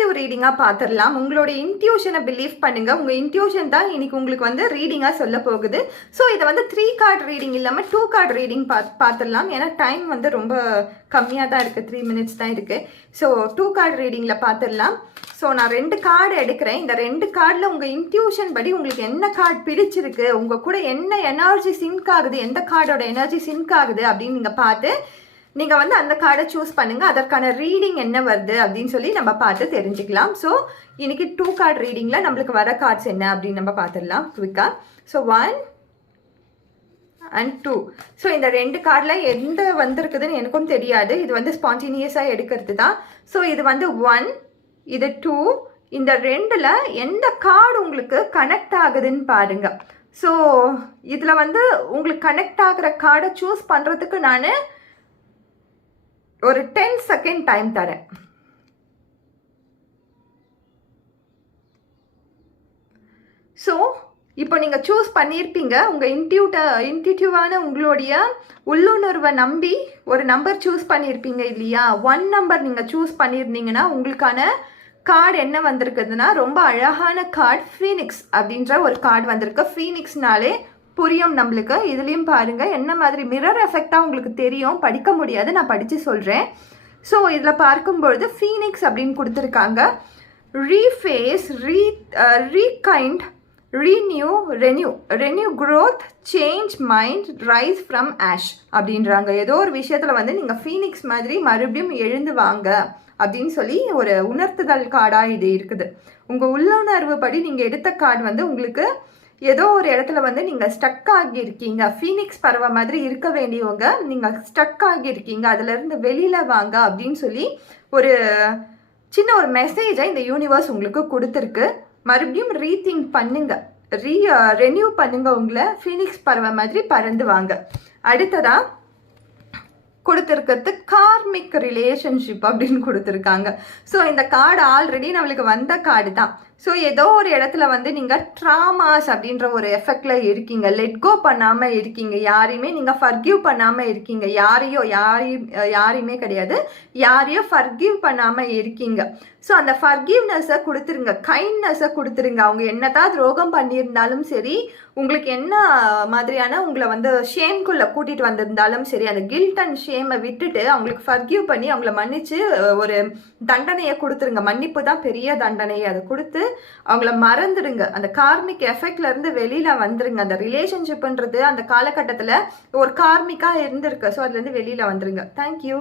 Collective ரீடிங்காக பார்த்துடலாம். உங்களுடைய இன்ட்யூஷனை believe பண்ணுங்கள். உங்கள் இன்ட்யூஷன் தான் இன்னைக்கு உங்களுக்கு வந்து ரீடிங்காக சொல்ல போகுது. ஸோ இதை வந்து 3 கார்டு ரீடிங் இல்லாமல் 2 கார்டு ரீடிங் பார்த்துடலாம். ஏன்னா டைம் வந்து ரொம்ப கம்மியாக தான் இருக்குது, 3 மினிட்ஸ் தான் இருக்குது. ஸோ 2 கார்டு ரீடிங்கில் பார்த்துடலாம். ஸோ நான் 2 கார்டு எடுக்கிறேன். இந்த 2 கார்டில் உங்கள் இன்ட்யூஷன் படி உங்களுக்கு என்ன கார்டு பிடிச்சிருக்கு, உங்கள் கூட என்ன எனர்ஜி சிங்க் ஆகுது, எந்த கார்டோட எனர்ஜி சிங்க் ஆகுது அப்படின்னு நீங்கள் பார்த்து நீங்கள் வந்து அந்த கார்டை சூஸ் பண்ணுங்கள். அதற்கான ரீடிங் என்ன வருது அப்படின்னு சொல்லி நம்ம பார்த்து தெரிஞ்சுக்கலாம். ஸோ இன்னைக்கு 2 கார்டு ரீடிங்கில் நம்மளுக்கு வர கார்ட்ஸ் என்ன அப்படின்னு நம்ம பார்த்துடலாம் குவிக்காக. So 1 and 2. ஸோ இந்த 2 கார்டில் எந்த வந்திருக்குதுன்னு எனக்கும் தெரியாது. இது வந்து ஸ்பான்டேனியஸாக எடுக்கிறது தான். ஸோ இது வந்து 1, இது 2. இந்த 2ல் எந்த கார்டு உங்களுக்கு கனெக்ட் ஆகுதுன்னு பாருங்க. ஸோ இதில் வந்து உங்களுக்கு கனெக்ட் ஆகிற கார்டை சூஸ் பண்ணுறதுக்கு நான் ஒரு 10 செகண்ட் டைம் தரேன். ஸோ இப்போ நீங்கள் சூஸ் பண்ணியிருப்பீங்க. உங்கள் இன்ட்யூட்டிவான உங்களுடைய உள்ளுணர்வை நம்பி ஒரு நம்பர் சூஸ் பண்ணியிருப்பீங்க இல்லையா? 1 நம்பர் நீங்கள் சூஸ் பண்ணியிருந்தீங்கன்னா உங்களுக்கான கார்டு என்ன வந்திருக்குதுன்னா ரொம்ப அழகான கார்டு ஃபீனிக்ஸ் அப்படின்ற ஒரு கார்டு வந்திருக்கு. ஃபீனிக்ஸ்னாலே புரியும் நம்மளுக்கு. இதுலேயும் பாருங்கள் என்ன மாதிரி மிரர் எஃபெக்டாக உங்களுக்கு தெரியும். படிக்க முடியாது, நான் படித்து சொல்கிறேன். ஸோ இதில் பார்க்கும்பொழுது ஃபீனிக்ஸ் அப்படின்னு கொடுத்துருக்காங்க. Reface, rekindle, renew growth, change mind, rise from ash அப்படின்றாங்க. ஏதோ ஒரு விஷயத்தில் வந்து நீங்கள் ஃபீனிக்ஸ் மாதிரி மறுபடியும் எழுந்து வாங்க அப்படின்னு சொல்லி ஒரு உணர்த்துதல் கார்டாக இது இருக்குது. உங்கள் உள்ளுணர்வு படி நீங்கள் எடுத்த கார்டு வந்து உங்களுக்கு ஏதோ ஒரு இடத்துல வந்து நீங்கள் ஸ்டக் ஆகியிருக்கீங்க. ஃபீனிக்ஸ் பறவை மாதிரி இருக்க வேண்டியவங்க நீங்கள் ஸ்டக் ஆகியிருக்கீங்க, அதுலேருந்து வெளியில் வாங்க அப்படின்னு சொல்லி ஒரு சின்ன ஒரு மெசேஜை இந்த யூனிவர்ஸ் உங்களுக்கு கொடுத்துருக்கு. மறுபடியும் ரீதிங்க் பண்ணுங்க, ரெனியூ பண்ணுங்க, உங்களை ஃபீனிக்ஸ் பறவை மாதிரி பறந்து வாங்க. அடுத்ததாக கொடுத்துருக்கிறது கார்மிக் ரிலேஷன்ஷிப் அப்படின்னு கொடுத்துருக்காங்க. ஸோ இந்த கார்டு ஆல்ரெடி நம்மளுக்கு வந்த கார்டு தான். ஸோ ஏதோ ஒரு இடத்துல வந்து நீங்கள் ட்ராமாஸ் அப்படின்ற ஒரு எஃபெக்டில் இருக்கீங்க, லெட் கோ பண்ணாமல் இருக்கீங்க, யாரையுமே நீங்கள் ஃபர்கிவ் பண்ணாமல் இருக்கீங்க, யாரையுமே கிடையாது, யாரையோ ஃபர்கிவ் பண்ணாமல் இருக்கீங்க. ஸோ அந்த ஃபர்கிவ்னஸை கொடுத்துருங்க, கைண்ட்னஸை கொடுத்துருங்க. அவங்க என்னதான் துரோகம் பண்ணியிருந்தாலும் சரி, உங்களுக்கு என்ன மாதிரியான உங்களை வந்து ஷேம்குள்ளே கூட்டிகிட்டு வந்திருந்தாலும் சரி, அந்த கில்ட் அண்ட் ஷேமை விட்டுட்டு அவங்களுக்கு ஃபர்கிவ் பண்ணி அவங்கள மன்னிச்சு ஒரு தண்டனையை கொடுத்துருங்க. மன்னிப்பு தான் பெரிய தண்டனையை, அதை கொடுத்து அவங்கள மறந்துடுங்க. அந்த கார்மிக் எஃபெக்ட்ல இருந்து வெளியில வந்துருங்க. அந்த ரிலேஷன்ஷிப்ன்றது அந்த காலகட்டத்தில் ஒரு கார்மிக்காக இருந்திருக்கு. ஸோ அதுலேருந்து வெளியில வந்துருங்க. தேங்க்யூ.